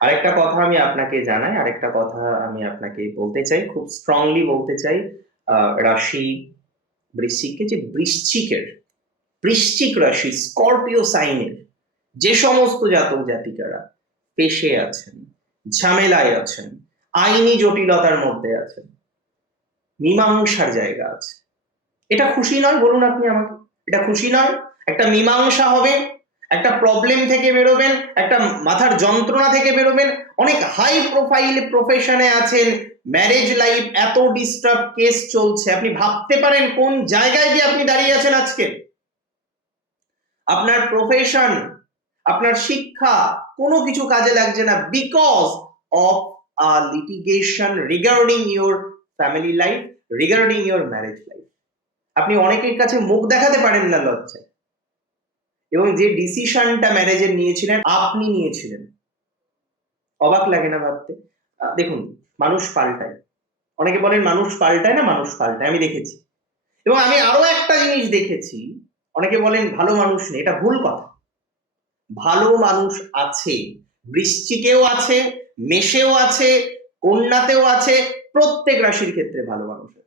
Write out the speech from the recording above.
আরেকটা কথা আমি আপনাকে জানাই, আরেকটা কথা আমি আপনাকে বলতে চাই, খুব স্ট্রংলি বলতে চাই। রাশি বৃশ্চিককে, যে বৃশ্চিক রাশি স্করপিও সাইনের যে সমস্ত জাতক জাতিকারা পেশে আছেন, ঝামেলায় আছেন, আইনি জটিলতার মধ্যে আছেন, মীমাংসার জায়গা আছে, এটা খুশি নয়? বলুন আপনি আমাকে, এটা খুশি নয়? একটা মীমাংসা হবে, একটা প্রবলেম থেকে বেরোবেন, একটা মাথার যন্ত্রণা থেকে বেরোবেন। অনেক হাই প্রোফাইল প্রফেশনে আছেন, ম্যারেজ লাইফ এত ডিস্টার্ব, কেস চলছে, আপনি ভাবতে পারেন কোন জায়গায় গিয়ে আপনি দাঁড়িয়ে আছেন আজকে। আপনার প্রফেশন, আপনার শিক্ষা কোনো কিছু কাজে লাগছে না, because of litigation regarding your family life, regarding your marriage life. আপনি অনেকের কাছে মুখ দেখাতে পারেন না লজ্জায়, এবং যে ডিসিশনটা ম্যারেজের নিয়েছিলেন আপনি নিয়েছিলেন। অবাক লাগে না ভাবতে? দেখুন, মানুষ পাল্টায়, অনেকে বলেন মানুষ পাল্টায় না, মানুষ পাল্টায়, আমি দেখেছি। এবং আমি আরো একটা জিনিস দেখেছি, অনেকে বলেন ভালো মানুষ নেই, এটা ভুল কথা। ভালো মানুষ আছে, বৃশ্চিকেও আছে, মেষেও আছে, কন্যাতেও আছে, প্রত্যেক রাশির ক্ষেত্রে ভালো মানুষ আছে।